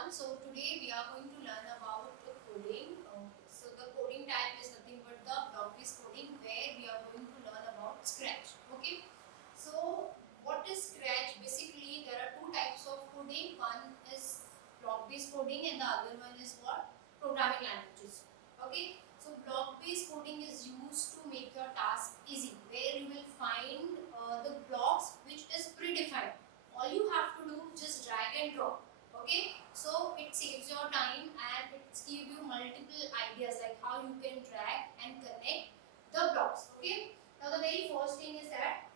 everyone. So today we are going to learn about the coding. So the coding type is nothing but the block-based coding, where we are going to learn about Scratch. Okay. So what is Scratch? Basically, there are two types of coding. One is block-based coding, and the other one is what? Programming languages. Okay. So block-based coding is used to make your task easy, where you will find the blocks which is predefined. All you have to do just drag and drop. Okay, so it saves your time and it gives you multiple ideas like how you can drag and connect the blocks. Okay, now the very first thing is that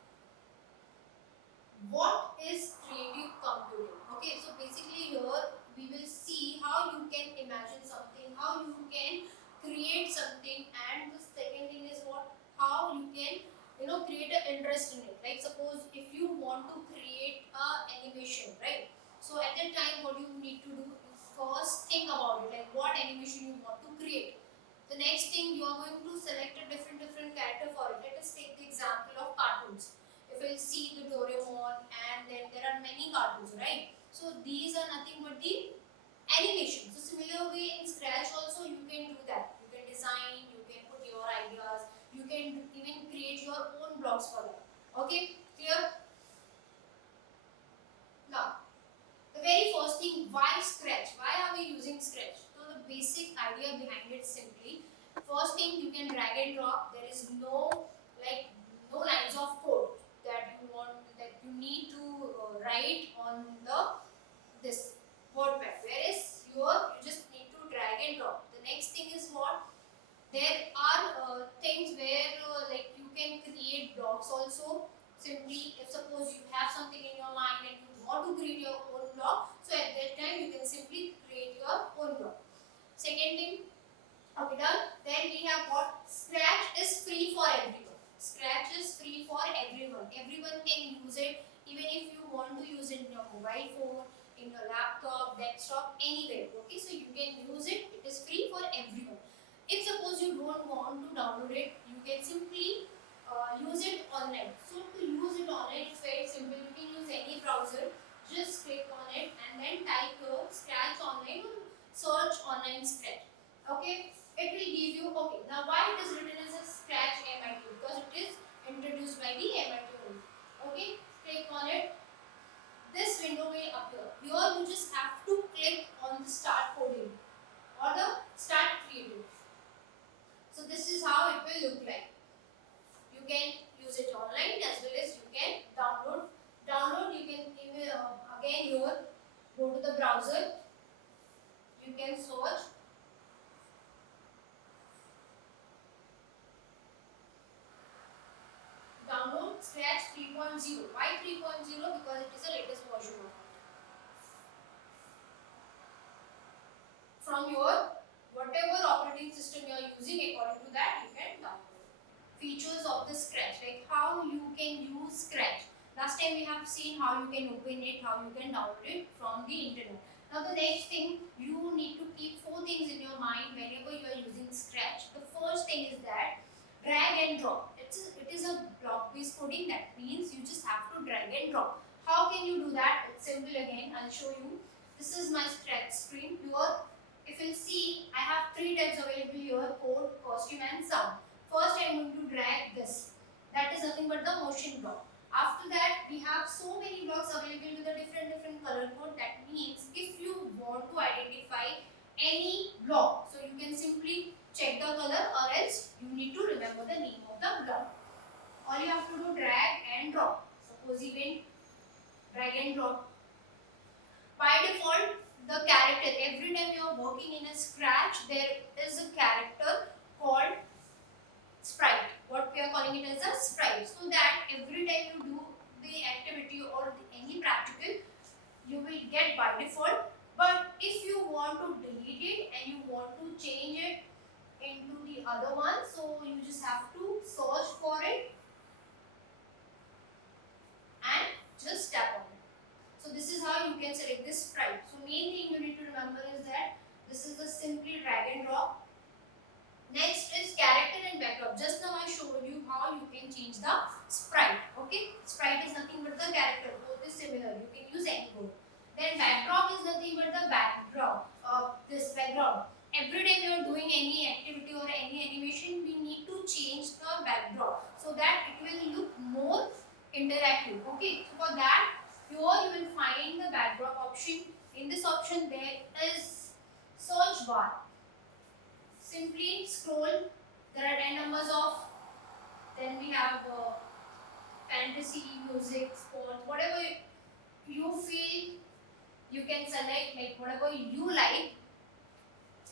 what is creative computing. Okay, so basically here we will see how you can imagine something, how you can create something, and the second thing is what, how you can create an interest in it. Like suppose if you want to create a animation, right? So at that time what you need to do is first think about it, like what animation you want to create. The next thing, you are going to select a different character for it. Let us take the example of cartoons. If we'll see the Doraemon, and then there are many cartoons, right? So these are nothing but the animation. So similar way in Scratch also you can do that. You can design, you can put your ideas, you can even create your own blocks for that. Okay, clear? Now, the very first thing, why Scratch? Why are we using Scratch? So the basic idea behind it simply, first thing, you can drag and drop. There is like no lines of code that you need to write on the this WordPad. Whereas you just need to drag and drop. The next thing is what? There are things where like you can create blocks also. Simply, if suppose you have something in your mind and you want to create your own block, so at that time you can simply create your own block. Second thing, okay, done. Then we have what? Scratch is free for everyone. Scratch is free for everyone. Everyone can use it, even if you want to use it in your mobile phone, in your laptop, desktop, anywhere. Okay, so you can use it. It is free for everyone. If suppose you don't want to download it, you can simply use it online. So to use it online, it's very simple. You can use any browser. Just click on it and then type your Scratch online or search online Scratch. Okay, it will give you. Okay, now why it is written as a Scratch MIT? Because it is introduced by the MIT only. Okay, click on it. This window will appear. Here you just have to click on the Start Coding or the Start Creating. So this is how it will look like. You can use it online as well as you can download. You can even, again here go to the browser. You can search. Download Scratch 3.0. Why 3.0? Because it is the latest version of it. From your whatever operating system you are using, according to that you can download. Features of the Scratch, like how you can use Scratch. Last time we have seen how you can open it, how you can download it from the internet. Now the next thing, you need to keep four things in your mind whenever you are using Scratch. The first thing is that drag and drop. It is a block-based coding. That means you just have to drag and drop. How can you do that? It's simple again. I'll show you. This is my Scratch screen. Here, if you'll see, I have three tags available here: code, costume, and sound. First, I am going to drag this. That is nothing but the motion block. After that, we have so many blocks available with a different color code. That means if you want to identify any block, so you can simply check the color, or else you need to remember the name of the block. All you have to do, drag and drop. Suppose even drag and drop. By default, the character, every time you are working in a Scratch, there is a character called sprite. What we are calling it as a sprite. So that every time you do the activity or any practical, you will get by default. But if you want to delete it and you want to change it into the other one, so you just have to search for it and just tap on it. So this is how you can select this sprite. So main thing you need to remember is that this is the simply drag and drop. Next is character and backdrop. Just now I showed you how you can change the sprite. Okay, sprite is nothing but the character. Both is similar. You can use any code. Then backdrop is nothing but the background. This background. Every time you are doing any activity or any animation, we need to change the backdrop so that it will look more interactive. Okay. So for that, here you will find the backdrop option. In this option, there is search bar. Simply scroll. There are 10 numbers of. Then we have fantasy, music, sports, whatever you feel you can select, like whatever you like,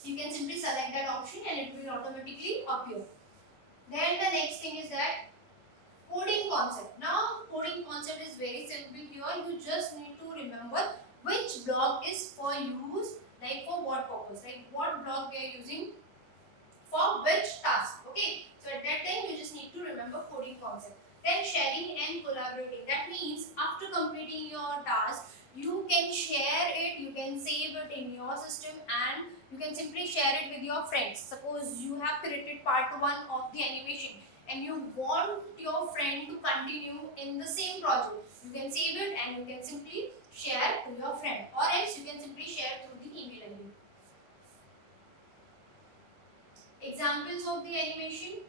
you can simply select that option and it will automatically appear. Then the next thing is that coding concept. Now coding concept is very simple here. You just need to remember which block is for use, like for what purpose, like what block we are using for which task. Okay, so at that time you just need to remember coding concept. Then sharing and collaborating. That means after completing your task, you can share it, you can save it in your system, and you can simply share it with your friends. Suppose you have created part 1 of the animation and you want your friend to continue in the same project, you can save it and you can simply share to your friend, or else you can simply share through the email ID. Examples of the animation.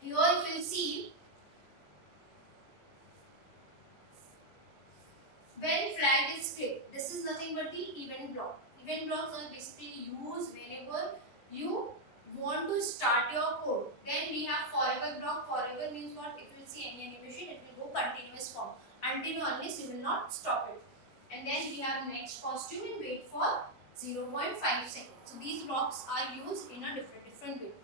Here you will see when flag is clicked. This is nothing but the event block. Event blocks are basically used whenever you want to start your code. Then we have forever block. Forever means what? If you see any animation, it will go continuous form until unless you will not stop it. And then we have next costume and wait for 0.5 seconds. So these blocks are used in a different way.